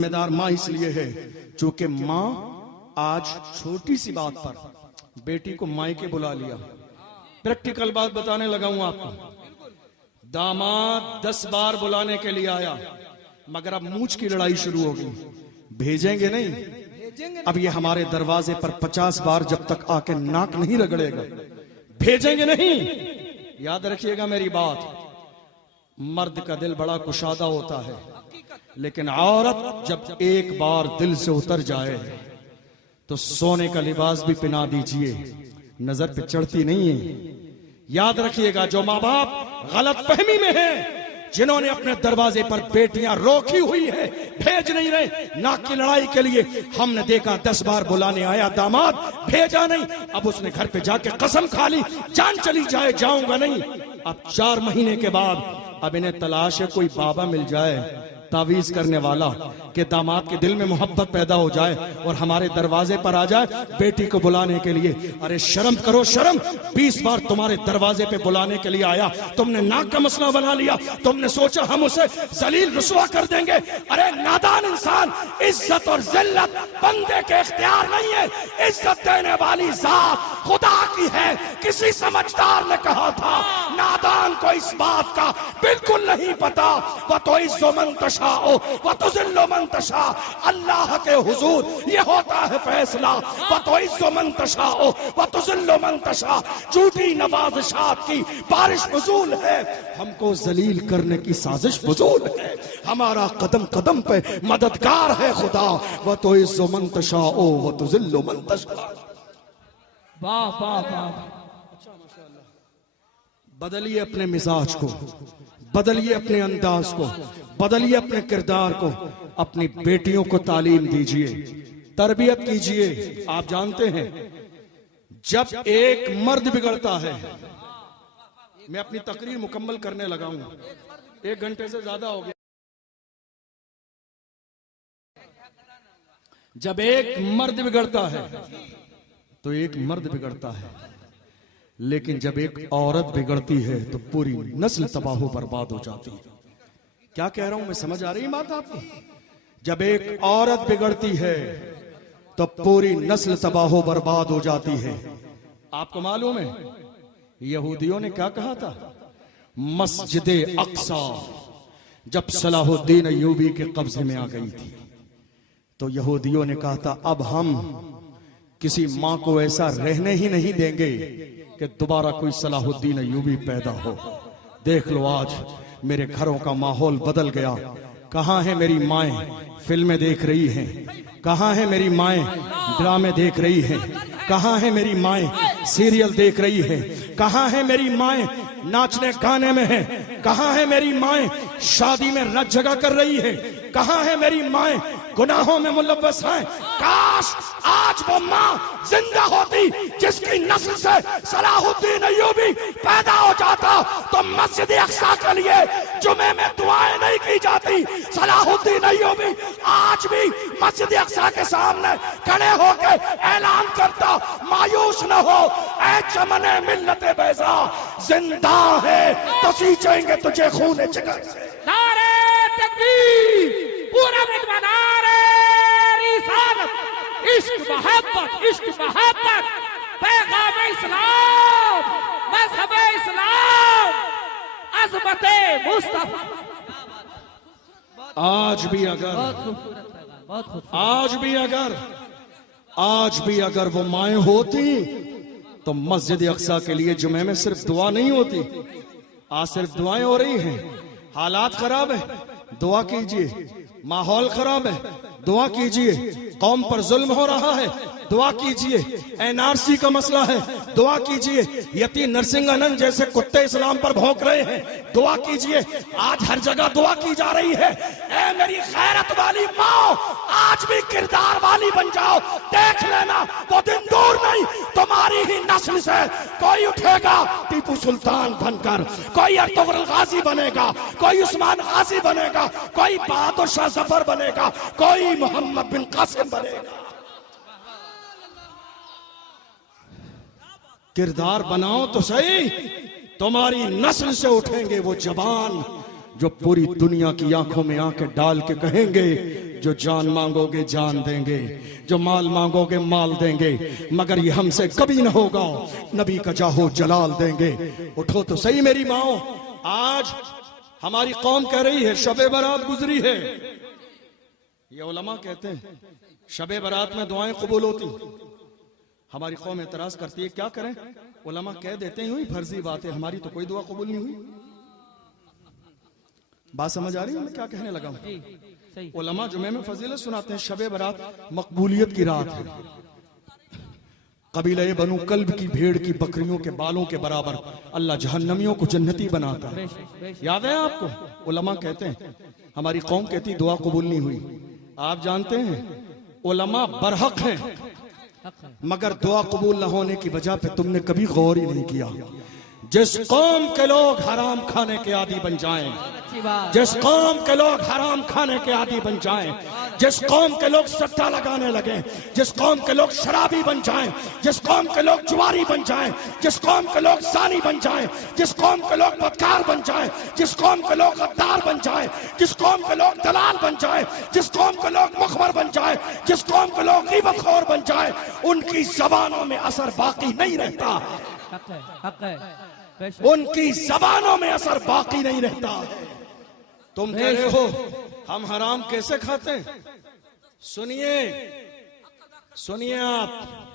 जिम्मेदार माँ इसलिए है चूंकि माँ आज छोटी सी बात पर बेटी को मायके बुला लिया। प्रैक्टिकल बात बताने लगा हूं आपको। दामाद 10 बार बुलाने के लिए आया, मगर अब मूंछ की लड़ाई शुरू होगी। भेजेंगे नहीं। अब ये हमारे दरवाजे पर 50 बार जब तक आके नाक नहीं रगड़ेगा, भेजेंगे नहीं। याद रखिएगा मेरी बात, मर्द का दिल बड़ा कुशादा होता है, लेकिन औरत जब एक बार दिल से उतर जाए तो सोने का लिबास भी पहना दीजिए, नजर पे चढ़ती नहीं है। याद रखिएगा, जो माँ बाप गलत फहमी में है, जिन्होंने अपने दरवाजे पर बेटियां रोकी हुई है, भेज नहीं रहे नाक की लड़ाई के लिए। हमने देखा 10 बार बुलाने आया दामाद, भेजा नहीं। अब उसने घर पे जाके कसम खा ली, जान चली जाए जाऊंगा नहीं। अब 4 महीने के बाद अब इन्हें तलाश है कोई बाबा मिल जाए तावीज करने वाला, कि दामाद के दिल में मोहब्बत पैदा हो जाए और हमारे दरवाजे पर आ जाए बेटी को बुलाने के लिए। अरे शर्म करो शर्म, 20 बार तुम्हारे दरवाजे पे बुलाने के लिए आया, तुमने नाक का मसला बना लिया। तुमने सोचा हम उसे जलील रुसवा कर देंगे। अरे नादान इंसान, इज्जत और जिल्लत बंदे के इख्तियार नहीं है, इज्जत देने वाली जात खुदा की है। किसी समझदार ने कहा था, नादान को इस बात का बिल्कुल नहीं पता। वह तो इज्जो मन तशाओ वह तो जिल्लो मन तशा, अल्लाह के हुजूर ये होता है फैसला। वह तो इज्जो मन तशाओ वह तो जिल्लो मन तशा, झूठी नवाज़िशात की बारिश फजूल है, हमको जलील करने की साजिश फजूल है। हमारा कदम कदम पे मददगार है खुदा, वह तो इज्जो मन तशाओ वह तो जिल्लो मन तशा। वाह वाह वाह। बदलिए अपने मिजाज को, बदलिए अपने अंदाज को, बदलिए अपने किरदार को। अपनी बेटियों को तालीम दीजिए, तरबियत कीजिए। आप जानते हैं, जब एक मर्द बिगड़ता है, मैं अपनी तकरीर मुकम्मल करने लगा हूं, 1 घंटे से ज्यादा हो गया। जब एक मर्द बिगड़ता है तो एक मर्द बिगड़ता है, लेकिन जब एक औरत बिगड़ती है तो पूरी नस्ल तबाह बर्बाद हो जाती है। क्या कह रहा हूं मैं, समझ आ रही है बात आपको? जब एक औरत बिगड़ती है तो पूरी नस्ल तबाह बर्बाद हो जाती है। आपको मालूम है यहूदियों ने क्या कहा था? मस्जिद अक्सा जब सलाहुद्दीन अय्यूबी के कब्जे में आ गई थी तो यहूदियों ने कहा था, अब हम किसी मां को ऐसा रहने ही नहीं देंगे कि दोबारा कोई सलाहुद्दीन अय्यूबी पैदा हो। देख लो आज मेरे घरों का माहौल बदल गया। कहां है मेरी माएं फिल्में देख रही हैं? कहां है मेरी माएं ड्रामे देख रही हैं? कहां है मेरी माएं सीरियल देख रही हैं? कहां है मेरी माएं नाचने गाने में है? कहां है मेरी माएं शादी में रत जगह कर रही है? कहां है मेरी माएं गुनाहों में मुलव्वस हैं? काश आज वो मां जिंदा होती जिसकी नस्ल से सलाहुद्दीन अय्यूबी पैदा हो जाता, तो मस्जिद अक्सा के लिए जुमे में दुआएं नहीं की जाती। सलाहुद्दीन अय्यूबी आज भी मस्जिद अक्सा के सामने खड़े होकर ऐलान करता, मायूस न हो ऐ चमने मिल्लते बैजा, जिंदा है तो सींचेंगे तुझे खून जिगर से। नारे तकबीर, पूरा मिटवा नारे रिसालत, इश्क मोहब्बत, पैगाम इस्लाम, मज़हब इस्लाम, अज़मते मुस्तफा। आज भी अगर वो माएं होती तो मस्जिद अक्सा के लिए जुमे में सिर्फ दुआ नहीं होती। आज सिर्फ दुआएं हो रही हैं। हालात खराब है, दुआ कीजिए। माहौल खराब है, दुआ कीजिए। कौम पर जुल्म हो रहा है, दुआ कीजिए। एनआरसी का मसला है, दुआ कीजिए। यती नरसिंहानंद जैसे कुत्ते इस्लाम पर भौंक रहे हैं, दुआ कीजिए। आज हर जगह दुआ की जा रही है। ए मेरी गैरत वाली माँ, आज भी किरदार वाली बन जाओ। देख लेना वो दिन दूर नहीं, तुम्हारी ही नस्ल से कोई उठेगा टीपू सुल्तान बनकर, कोई अर्तुगरुल गाजी बनेगा, कोई उस्मान गाजी बनेगा, कोई बहादुर शाह जफर बनेगा, कोई मोहम्मद बिन कासिम बनेगा। किरदार बनाओ तो सही, तुम्हारी नस्ल से उठेंगे वो जवान जो पूरी दुनिया की आंखों में आंखें डाल के कहेंगे, जो जान मांगोगे जान देंगे, जो माल मांगोगे माल देंगे, मगर ये हमसे कभी न होगा, नबी का जाहो जलाल देंगे। उठो तो सही मेरी माओ, आज हमारी कौम कह रही है शबे बारात गुजरी है। ये उलमा कहते हैं शबे बारात में दुआएं कबूल होती, हमारी कौम एतराज करती है क्या करें। उलमा कह देते हैं हुई फर्जी बात है, हमारी तो कोई दुआ कबूल नहीं हुई। बात समझ आ रही है मैं क्या कहने लगा हूं। उलमा जुमे में फजीलत सुनाते हैं, शबे बारात मकबूलियत की रात है। कबीला बनु कल्ब की भेड़ की बकरियों के बालों के बराबर अल्लाह जहन्नमियों को जन्नती बनाता है। याद है आपको? उलमा कहते हैं, हमारी कौम कहती दुआ कबूल नहीं हुई। आप जानते हैं उलमा बरहक हैं, मगर दुआ कबूल न होने की वजह पे तुमने कभी गौर ही नहीं किया। जिस कौम के लोग हराम खाने के आदी बन जाएं, जिस कौम के लोग हराम खाने के आदी बन जाएं, जिस कौम के लोग सट्टा लगाने लगे, जिस कौम के लोग शराबी बन जाएं, जिस कौम के लोग जुआरी बन जाएं, जिस कौम के लोग सानी बन जाएं, जिस कौम के लोग बदकार बन जाएं, जिस कौम के लोग गद्दार बन जाएं, जिस कौम के लोग दलाल बन जाएं, जिस कौम के लोग मुखबर बन जाएं, जिस कौम के लोग ग़ीबतखोर बन जाएं, उनकी जबानों में असर बाकी नहीं रहता। उनकी जबानों में असर बाकी नहीं रहता। तुम कह रहे हो हम हराम कैसे खाते हैं? सुनिए सुनिए आप,